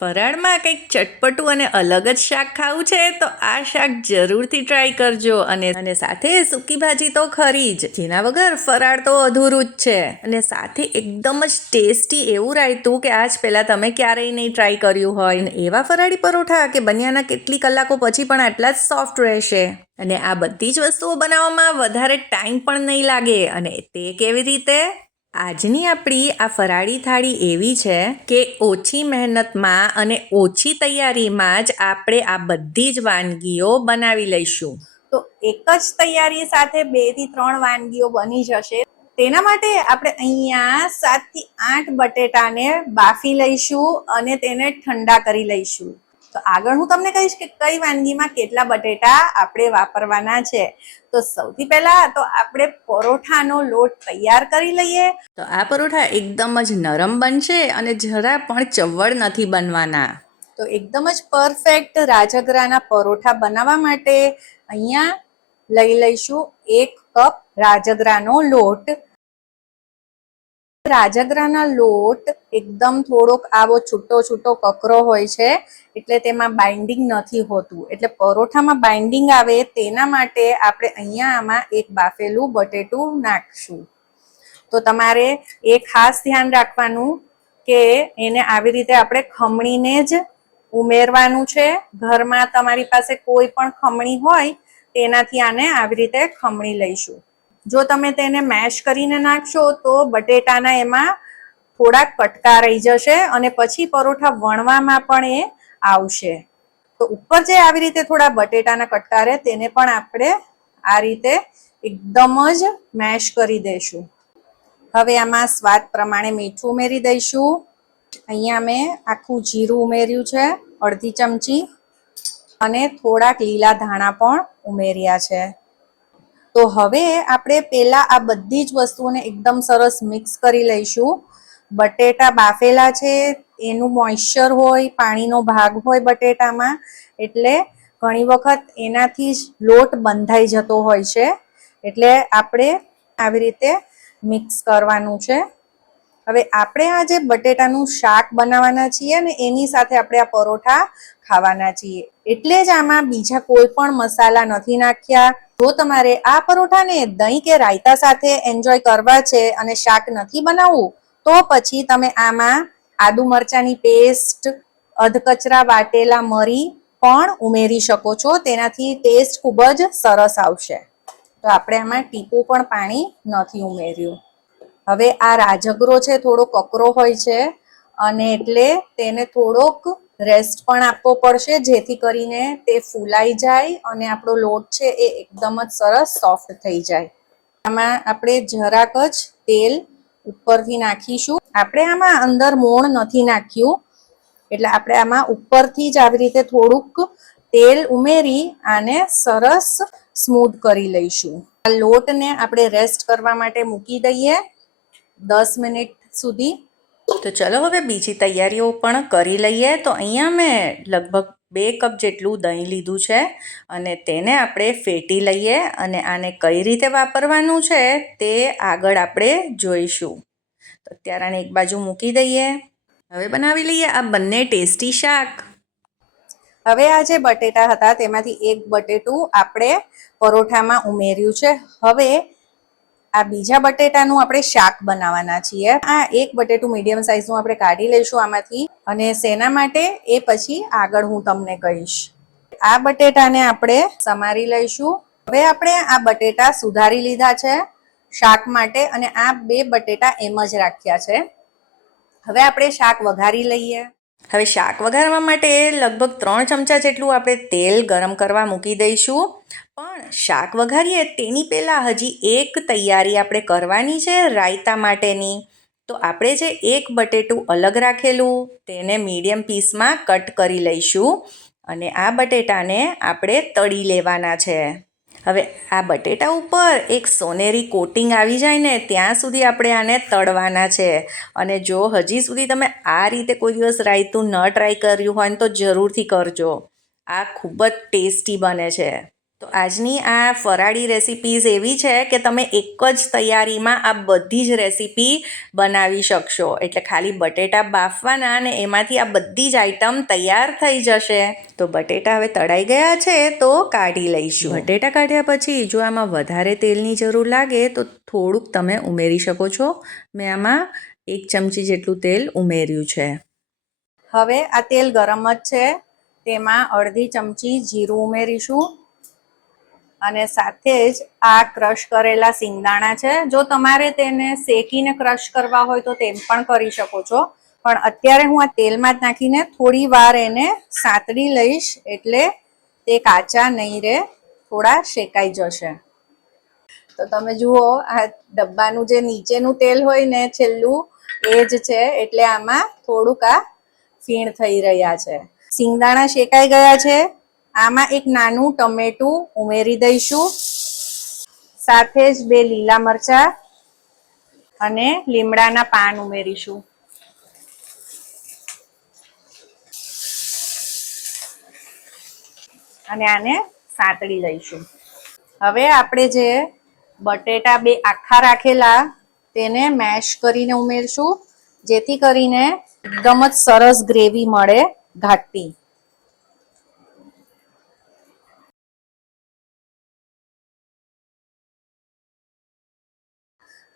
ફરાળમાં કંઈક ચટપટું અને અલગ જ શાક ખાવું છે, તો આ શાક જરૂરથી ટ્રાય કરજો. અને અને સાથે સૂકી ભાજી તો ખરી જ. જેના વગર ફરાળ તો અધૂરું જ છે. અને સાથે એકદમ જ ટેસ્ટી એવું રાયતું કે આજ પહેલાં તમે ક્યારેય નહીં ટ્રાય કર્યું હોય. અને એવા ફરાળી પરોઠા કે બન્યાના કેટલી કલાકો પછી પણ આટલા જ સોફ્ટ રહેશે. અને આ બધી જ વસ્તુઓ બનાવવામાં વધારે ટાઈમ પણ નહીં લાગે. અને તે કેવી રીતે? આજની આપણી આ ફરાળી થાળી એવી છે કે ઓછી મહેનતમાં અને ઓછી તૈયારીમાં જ આપણે આ બધી જ વાનગીઓ બનાવી લઈશું. તો એક જ તૈયારી સાથે બેથી ત્રણ વાનગીઓ બની જશે. તેના માટે આપણે અહીંયા સાતથી આઠ બટેટાને બાફી લઈશું અને તેને ઠંડા કરી લઈશું. તો આગળ હું તમને કહીશ કે કઈ વાનગીમાં કેટલા બટેટા આપણે વાપરવાના છે. તો સૌથી પહેલા તો આપણે પરોઠાનો લોટ તૈયાર કરી લઈએ. તો આ પરોઠા એકદમ જ નરમ બનશે અને જરા પણ ચવડ નથી બનવાના. તો એકદમ જ પરફેક્ટ રાજગરાના પરોઠા બનાવવા માટે અહીંયા લઈ લઈશું એક કપ રાજગરાનો લોટ. રાજગરાના લોટ એકદમ થોડોક આવો છૂટો છૂટો કકરો હોય છે, એટલે તેમાં બાઇન્ડિંગ નથી હોતું. એટલે પરોઠામાં બાઇન્ડિંગ આવે તેના માટે આપણે અહીંયા આમાં એક બાફેલું બટેટું નાખશું. તો તમારે એ ખાસ ધ્યાન રાખવાનું કે એને આવી રીતે આપણે ખમણીને જ ઉમેરવાનું છે. ઘરમાં તમારી પાસે કોઈ પણ ખમણી હોય, તેનાથી આને આવી રીતે ખમણી લઈશું. જો તમે તેને મેશ કરીને નાખશો તો બટેટાના એમાં થોડાક કટકા રહી જશે અને પછી પરોઠા વણવામાં પણ એ આવશે. તો ઉપર જે આવી રીતે થોડા બટેટાના કટકા રહે તેને પણ આપણે આ રીતે એકદમ જ મેશ કરી દઈશું. હવે આમાં સ્વાદ પ્રમાણે મીઠું ઉમેરી દઈશું. અહીંયા મેં આખું જીરું ઉમેર્યું છે, અડધી ચમચી, અને થોડાક લીલા ધાણા પણ ઉમેર્યા છે. તો હવે આપણે પહેલાં આ બધી જ વસ્તુઓને એકદમ સરસ મિક્સ કરી લઈશું. બટેટા બાફેલા છે, એનું મોઇશ્ચર હોય, પાણીનો ભાગ હોય બટેટામાં, એટલે ઘણી વખત એનાથી જ લોટ બંધાઈ જતો હોય છે. એટલે આપણે આવી રીતે મિક્સ કરવાનું છે. હવે આપણે આ જે બટેટાનું શાક બનાવવાના છીએ ને એની સાથે આપણે આ પરોઠા ખાવાના છીએ. એટલે જ આમાં બીજા કોઈ પણ મસાલા નથી નાખ્યા. જો તમારે આ પરોઠાને દહીં કે રાયતા સાથે એન્જોય કરવા છે અને શાક નથી બનાવવું, તો પછી તમે આમાં આદુ મરચાંની પેસ્ટ અધકચરા વાટેલા મરી પણ ઉમેરી શકો છો. તેનાથી ટેસ્ટ ખૂબ જ સરસ આવશે. તો આપણે આમાં ટીપું પણ પાણી નથી ઉમેર્યું. હવે આ રાજગરો છે, થોડો કકરો હોય છે અને એટલે તેને થોડોક રેસ્ટ પણ આપવો પડશે, જેથી કરીને તે ફૂલાઈ જાય અને આપણો લોટ છે એ એકદમ જ સરસ સોફ્ટ થઈ જાય. આમાં આપણે જરાક જ તેલ ઉપરથી નાખીશું. આપણે આમાં અંદર મોણ નથી નાખ્યું, એટલે આપણે આમાં ઉપરથી જ આવી રીતે થોડુંક તેલ ઉમેરી આને સરસ સ્મૂથ કરી લઈશું. આ લોટને આપણે રેસ્ટ કરવા માટે મૂકી દઈએ. દસ મિનિટ સુધી. તો ચલો હવે બીજી તૈયારીઓ પણ કરી લઈએ. તો અહીંયા મેં લગભગ બે કપ જેટલું દહીં લીધું છે અને તેને આપણે ફેટી લઈએ અને આને કઈ રીતે વાપરવાનું છે તે આગળ આપણે જોઈશું. તો અત્યારે આને એક બાજુ મૂકી દઈએ. હવે બનાવી લઈએ આ બંને ટેસ્ટી શાક. હવે આ જે બટેટા હતા તેમાંથી એક બટેટું આપણે પરોઠામાં ઉમેર્યું છે. હવે આ બીજા બટેટાનું આપણે શાક બનાવવાના છીએ. આ એક બટેટું મીડિયમ સાઇઝનું આપણે કાઢી લઈશું આમાંથી અને શેના માટે એ પછી આગળ હું તમને કહીશ. આ બટેટાને આપણે સમારી લઈશું. હવે આપણે આ બટેટા સુધારી લીધા છે શાક માટે અને આ બે બટેટા એમ જ રાખ્યા છે. હવે આપણે શાક વઘારી લઈએ. હવે શાક વઘારવા માટે લગભગ ત્રણ ચમચા જેટલું આપણે તેલ ગરમ કરવા મૂકી દઈશું. પણ શાક વઘારીએ તેની પહેલાં હજી એક તૈયારી આપણે કરવાની છે રાયતા માટેની. તો આપણે જે એક બટેટું અલગ રાખેલું તેને મીડિયમ પીસમાં કટ કરી લઈશું અને આ બટેટાને આપણે તળી લેવાના છે. હવે આ બટેટા ઉપર એક સોનેરી કોટિંગ આવી જાય ને, ત્યાં સુધી આપણે આને તળવાના છે. અને જો હજી સુધી તમે આ રીતે કોઈ દિવસ રાયતું ન ટ્રાય કર્યું હોય ને, તો જરૂરથી કરજો. આ ખૂબ જ ટેસ્ટી બને છે. તો આજની આ ફરાળી રેસિપીઝ એવી છે કે તમે એક જ તૈયારીમાં આ બધી જ રેસિપી બનાવી શકશો. એટલે ખાલી બટેટા બાફવાના અને એમાંથી આ બધી જ આઈટમ તૈયાર થઈ જશે. તો બટેટા હવે તળાઈ ગયા છે તો કાઢી લઈશું. બટેટા કાઢ્યા પછી જો આમાં વધારે તેલની જરૂર લાગે તો થોડુંક તમે ઉમેરી શકો છો. મેં આમાં એક ચમચી જેટલું તેલ ઉમેર્યું છે. હવે આ તેલ ગરમ જ છે. તેમાં અડધી ચમચી જીરું ઉમેરીશું. અને સાથે જ આ ક્રશ કરેલા સિંગદાણા છે. જો તમારે તેને શેકીને ક્રશ કરવા હોય તો તેમ પણ કરી શકો છો. પણ અત્યારે હું આ તેલમાં જ નાખીને થોડી વાર એને સાતડી લઈશ એટલે તે કાચા નહીં રહે, થોડા શેકાઈ જશે. તો તમે જુઓ, આ ડબ્બાનું જે નીચેનું તેલ હોય ને છેલ્લું, એ જ છે એટલે આમાં થોડુંક આ ફીણ થઈ રહ્યા છે. સિંગદાણા શેકાઈ ગયા છે. આમાં એક નાનું ટમેટું ઉમેરી દઈશું. સાથે જ બે લીલા મરચા અને લીમડાના પાન ઉમેરીશું. અને આને સાતળી લઈશું. હવે આપણે જે બટેટા બે આખા રાખેલા તેને મેશ કરીને ઉમેરશું, જેથી કરીને એકદમ જ સરસ ગ્રેવી મળે ઘાટી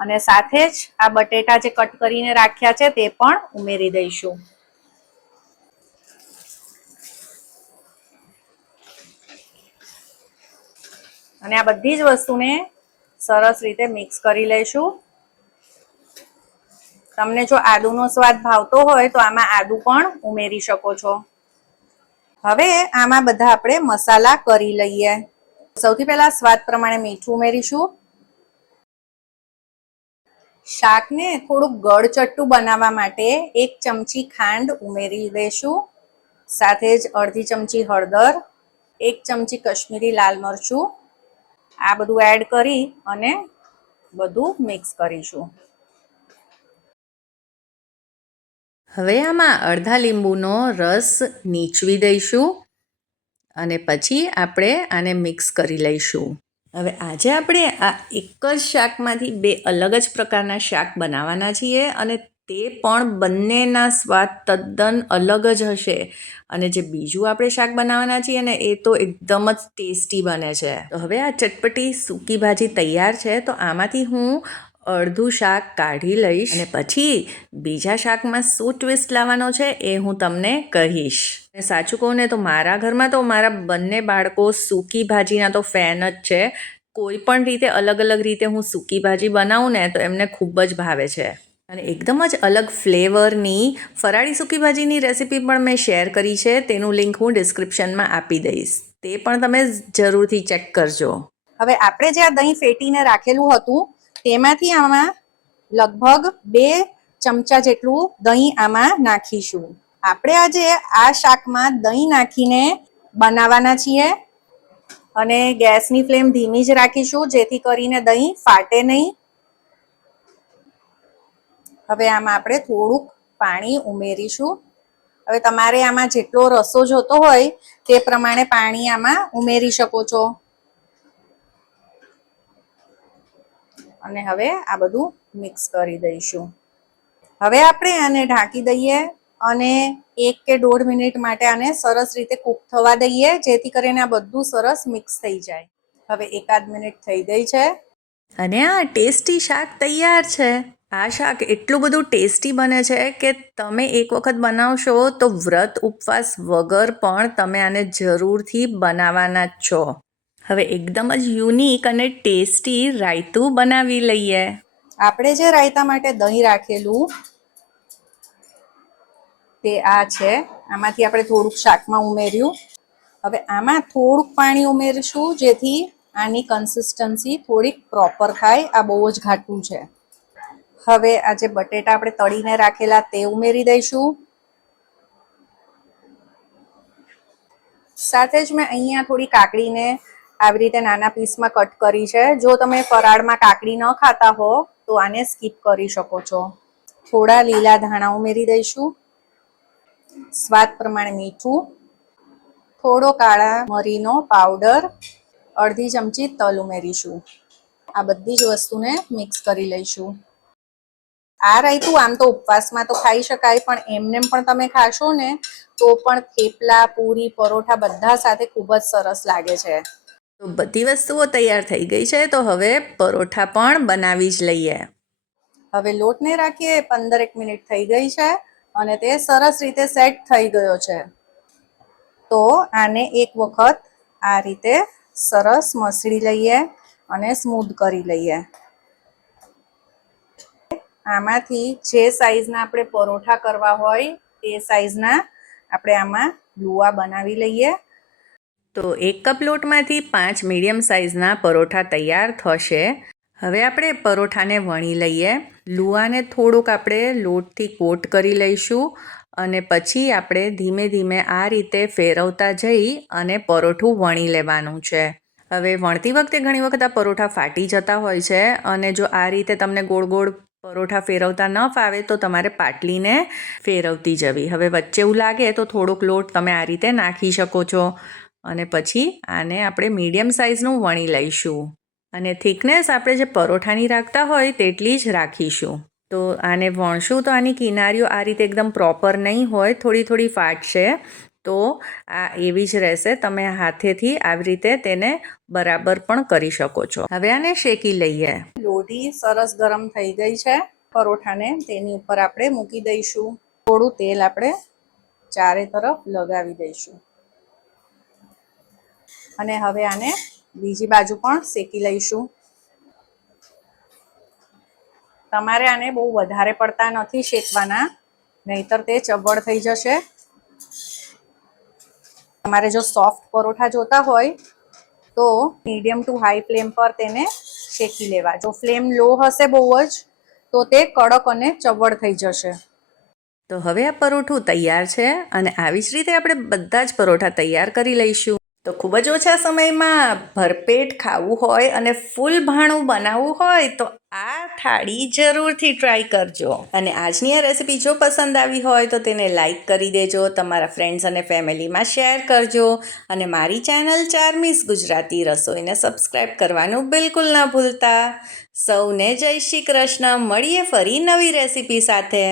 અને સાથે જ આ બટેટા જે કટ કરીને રાખ્યા છે તે પણ ઉમેરી દઈશું. અને આ બધી જ વસ્તુને સરસ રીતે મિક્સ કરી લઈશું. તમને જો આદુનો સ્વાદ ભાવતો હોય તો આમાં આદુ પણ ઉમેરી શકો છો. હવે આમાં બધા આપણે મસાલા કરી લઈએ. સૌથી પહેલા સ્વાદ પ્રમાણે મીઠું ઉમેરીશું. શાકને થોડુંક ગળચટ્ટું બનાવવા માટે એક ચમચી ખાંડ ઉમેરી દઈશું સાથે જ અડધી ચમચી હળદર, એક ચમચી કશ્મીરી લાલ મરચું, આ બધું એડ કરી અને બધું મિક્સ કરીશું. હવે આમાં અડધા લીંબુનો રસ નીચવી દઈશું અને પછી આપણે આને મિક્સ કરી લઈશું. હવે આજે આપણે આ એક જ શાકમાંથી બે અલગ જ પ્રકારના શાક બનાવવાના છીએ અને તે પણ બંનેના સ્વાદ તદ્દન અલગ જ હશે. અને જે બીજું આપણે શાક બનાવવાના છીએ ને, એ તો એકદમ જ ટેસ્ટી બને છે. તો હવે આ ચટપટી સૂકી ભાજી તૈયાર છે, તો આમાંથી હું અડધું શાક કાઢી લઈશ અને પછી બીજા શાકમાં શું ટ્વિસ્ટ લાવવાનો છે એ હું તમને કહીશ. અને સાચું કહું ને તો મારા ઘરમાં તો મારા બંને બાળકો સૂકી ભાજીના તો ફેન જ છે. કોઈ પણ રીતે અલગ અલગ રીતે હું સૂકી ભાજી બનાવું ને તો એમને ખૂબ જ ભાવે છે. અને એકદમ જ અલગ ફ્લેવરની ફરાળી સૂકી ભાજીની રેસીપી પણ મેં શેર કરી છે. તેનું લિંક હું ડિસ્ક્રિપ્શનમાં આપી દઈશ. તે પણ તમે જરૂરથી ચેક કરજો. હવે આપણે જે આ દહીં ફેટીને રાખેલું હતું તેમાંથી આમાં લગભગ બે ચમચા જેટલું દહીં આમાં નાખીશું. આપણે આજે આ શાકમાં દહીં નાખીને બનાવવાના છીએ અને ગેસની ફ્લેમ ધીમી જ રાખીશું, જેથી કરીને દહીં ફાટે નહીં. હવે આમાં આપણે થોડુંક પાણી ઉમેરીશું. હવે તમારે આમાં જેટલો રસો જોતો હોય તે પ્રમાણે પાણી આમાં ઉમેરી શકો છો. અને હવે આ બધું મિક્સ કરી દઈશું. હવે આપણે આને ઢાંકી દઈએ અને એક કે દોઢ મિનિટ માટે આને સરસ રીતે કૂક થવા દઈએ, જેથી કરીને આ બધું સરસ મિક્સ થઈ જાય. હવે એકાદ મિનિટ થઈ ગઈ છે. અને આ ટેસ્ટી શાક તૈયાર છે. આ શાક એટલું બધું ટેસ્ટી બને છે કે તમે એક વખત બનાવશો તો વ્રત ઉપવાસ વગર પણ તમે આને જરૂરથી બનાવવાના જ છો. હવે એકદમ જ યુનિક અને ટેસ્ટી રાયતું બનાવી લઈએ. આપણે જે રાયતા માટે દહીં રાખેલું, તે આ છે. આમાંથી આપણે થોડુંક શાકમાં ઉમેર્યું. હવે આમાં થોડુંક પાણી ઉમેરીશું, જેથી આની કન્સિસ્ટન્સી થોડીક પ્રોપર થાય. આ બહુ જ ઘાટું છે. હવે આ જે બટેટા આપણે તળીને રાખેલા, તે ઉમેરી દઈશું. સાથે જ મેં અહીંયા થોડી કાકડીને આવી રીતે નાના પીસમાં કટ કરી છે. જો તમે ફરાળમાં કાકડી ન ખાતા હો, તો આને સ્કીપ કરી શકો છો. થોડા લીલા ધાણા ઉમેરી દઈશું. સ્વાદ પ્રમાણે મીઠું. થોડો કાળા મરીનો પાવડર. અડધી ચમચી તલ ઉમેરીશું. આ બધી જ વસ્તુને મિક્સ કરી લઈશું. આ રાયતું આમ તો ઉપવાસમાં તો ખાઈ શકાય, પણ એમનેમ પણ તમે ખાશો ને, તો પણ થેપલા, પૂરી, પરોઠા બધા સાથે ખૂબ જ સરસ લાગે છે. તો બધી વસ્તુઓ તૈયાર થઈ ગઈ છે, તો હવે પરોઠા પણ બનાવી જ લઈએ. હવે લોટને રાખીએ પંદર એક મિનિટ થઈ ગઈ છે અને તે સરસ રીતે સેટ થઈ ગયો છે. તો આને એક વખત આ રીતે સરસ મસળી લઈએ અને સ્મૂધ કરી લઈએ. આમાંથી જે સાઈઝના આપણે પરોઠા કરવા હોય એ સાઈઝના આપણે આમાં લુવા બનાવી લઈએ. તો એક કપ લોટમાંથી પાંચ મીડિયમ સાઇઝના પરોઠા તૈયાર થશે. હવે આપણે પરોઠાને વણી લઈએ. લુઆને થોડુંક આપણે લોટથી કોટ કરી લઈશું અને પછી આપણે ધીમે ધીમે આ રીતે ફેરવતા જઈ અને પરોઠું વણી લેવાનું છે. હવે વણતી વખતે ઘણી વખત આ પરોઠા ફાટી જતા હોય છે અને જો આ રીતે તમને ગોળ ગોળ પરોઠા ફેરવતા ન ફાવે તો તમારે પાટલીને ફેરવતી જવી. હવે વચ્ચે એવું લાગે તો થોડોક લોટ તમે આ રીતે નાખી શકો છો. અને પછી આને આપણે મીડિયમ સાઇઝનું વણી લઈશું. અને થિકનેસ આપણે જે પરોઠાની રાખતા હોય તેટલી જ રાખીશું. તો આને વણશું તો આની કિનારીઓ આ રીતે એકદમ પ્રોપર નહીં હોય, થોડી થોડી ફાટશે, તો આ એવી જ રહેશે. તમે હાથેથી આવી રીતે તેને બરાબર પણ કરી શકો છો. હવે આને શેકી લઈએ. લોઢી સરસ ગરમ થઈ ગઈ છે. પરોઠાને તેની ઉપર આપણે મૂકી દઈશું. થોડું તેલ આપણે ચારે તરફ લગાવી દઈશું. અને હવે આને બીજી બાજુ પણ શેકી લઈશું. તમારે આને બહુ વધારે પડતા નથી શેકવાના, નહીતર તે ચબળ થઈ જશે. તમારે જો સોફ્ટ પરોઠા જોતા હોય, તો મીડિયમ ટુ હાઈ ફ્લેમ પર તેને શેકી લેવા. જો ફ્લેમ લો હશે બહુ જ, તો તે કડક અને ચવડ થઈ જશે. તો હવે આ પરોઠું તૈયાર છે અને આવી જ રીતે આપણે બધા જ પરોઠા તૈયાર કરી લઈશું. તો ખૂબ જ ઓછા સમયમાં ભરપેટ ખાવું હોય અને ફૂલ ભાણું બનાવવું હોય તો આ થાળી જરૂરથી ટ્રાય કરજો. અને આજની આ રેસીપી જો પસંદ આવી હોય તો તેને લાઈક કરી દેજો, તમારા ફ્રેન્ડ્સ અને ફેમિલીમાં શેર કરજો અને મારી ચેનલ ચારમીસ ગુજરાતી રસોઈને સબસ્ક્રાઈબ કરવાનું બિલકુલ ન ભૂલતા. સૌને જય શ્રી કૃષ્ણ, મળીએ ફરી નવી રેસીપી સાથે.